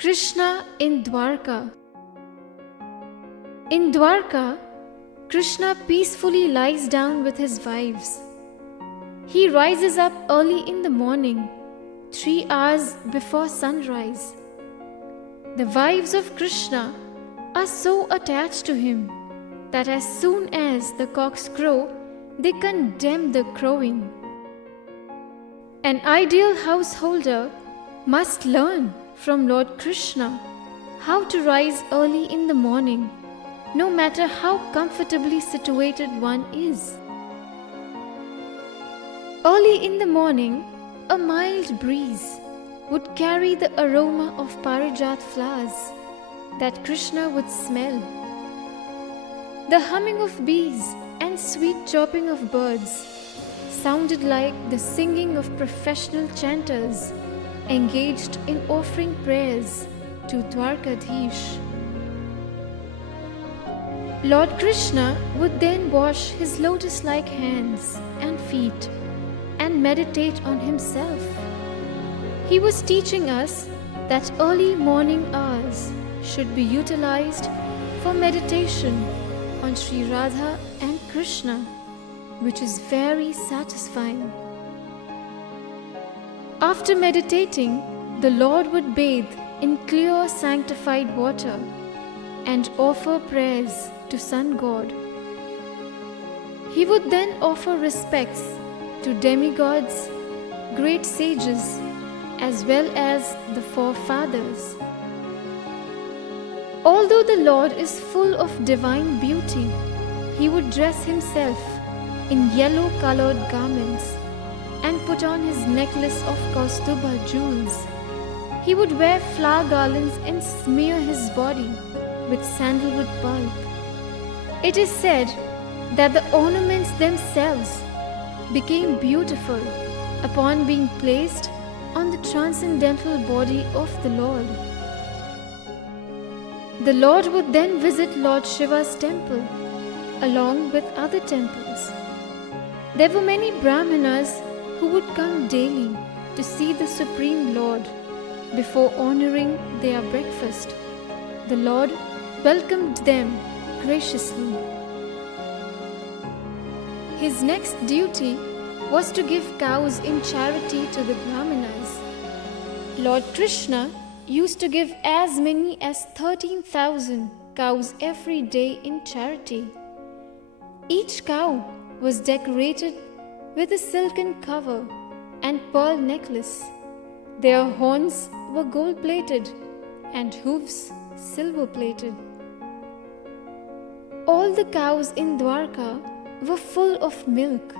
Krishna in Dwarka. In Dwarka, Krishna peacefully lies down with his wives. He rises up early in the morning, 3 hours before sunrise. The wives of Krishna are so attached to him that as soon as the cocks crow, they condemn the crowing. An ideal householder must learn from Lord Krishna how to rise early in the morning, no matter how comfortably situated one is. Early in the morning, a mild breeze would carry the aroma of parijat flowers that Krishna would smell. The humming of bees and sweet chirping of birds sounded like the singing of professional chanters engaged in offering prayers to Dwarkadhish. Lord Krishna would then wash his lotus-like hands and feet and meditate on himself. He was teaching us that early morning hours should be utilized for meditation on Sri Radha and Krishna, which is very satisfying. After meditating, the Lord would bathe in clear sanctified water and offer prayers to Sun God. He would then offer respects to demigods, great sages, as well as the forefathers. Although the Lord is full of divine beauty, he would dress himself in yellow-colored garments and put on his necklace of Kaustuba jewels. He would wear flower garlands and smear his body with sandalwood pulp. It is said that the ornaments themselves became beautiful upon being placed on the transcendental body of the Lord. The Lord would then visit Lord Shiva's temple along with other temples. There were many Brahmanas who would come daily to see the Supreme Lord before honoring their breakfast. The Lord welcomed them graciously. His next duty was to give cows in charity to the Brahmanas. Lord Krishna used to give as many as 13,000 cows every day in charity. Each cow was decorated with a silken cover and pearl necklace. Their horns were gold-plated and hooves silver-plated. All the cows in Dwarka were full of milk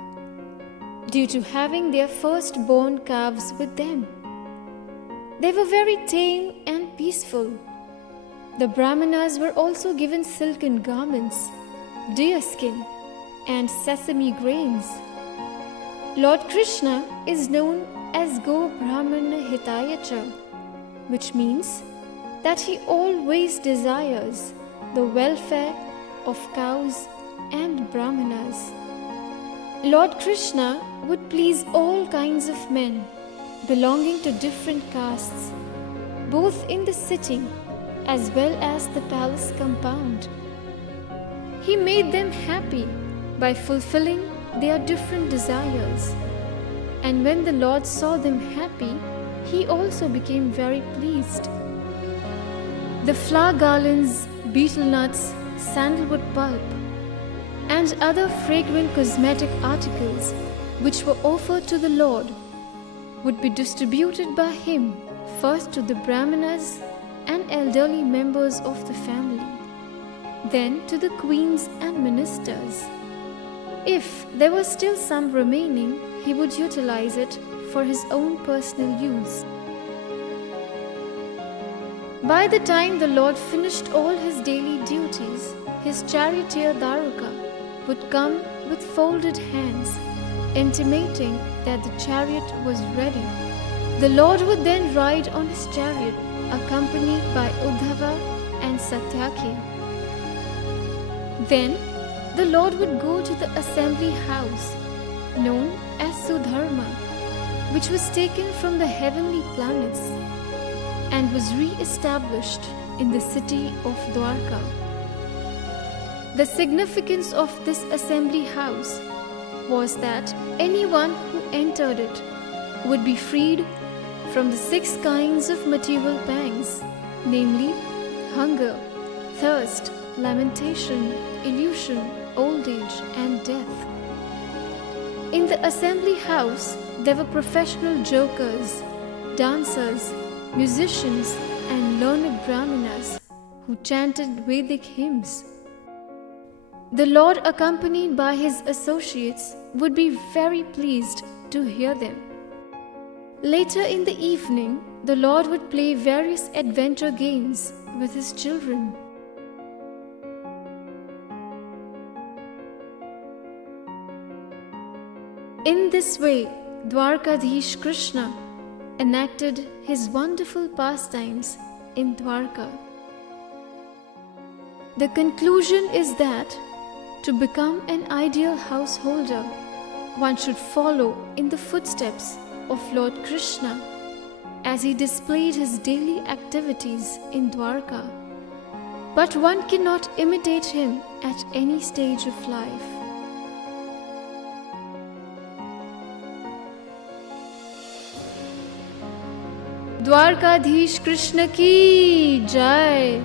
due to having their first-born calves with them. They were very tame and peaceful. The Brahmanas were also given silken garments, deerskin, and sesame grains. Lord Krishna is known as Go Brahmana Hitayacha, which means that he always desires the welfare of cows and Brahmanas. Lord Krishna would please all kinds of men belonging to different castes, both in the city as well as the palace compound. He made them happy by fulfilling their different desires. And when the Lord saw them happy, he also became very pleased. The flower garlands, betel nuts, sandalwood pulp, and other fragrant cosmetic articles which were offered to the Lord would be distributed by him first to the Brahmanas and elderly members of the family, then to the queens and ministers. If there was still some remaining, he would utilize it for his own personal use. By the time the Lord finished all his daily duties, his charioteer Dwarka would come with folded hands, intimating that the chariot was ready. The Lord would then ride on his chariot, accompanied by Uddhava and Satyaki. Then the Lord would go to the assembly house, known as Sudharma, which was taken from the heavenly planets. and was re-established in the city of Dwarka. The significance of this assembly house was that anyone who entered it would be freed from the 6 kinds of material pangs, namely hunger, thirst, lamentation, illusion, old age, and death. In the assembly house, there were professional jokers, dancers, musicians, and learned brahmanas who chanted Vedic hymns. The Lord, accompanied by his associates, would be very pleased to hear them. Later in the evening, the Lord would play various adventure games with his children. In this way, Dwarkadhish Krishna enacted his wonderful pastimes in Dwarka. The conclusion is that to become an ideal householder, one should follow in the footsteps of Lord Krishna as he displayed his daily activities in Dwarka. But one cannot imitate him at any stage of life. Dwarkadhish Krishna ki jai.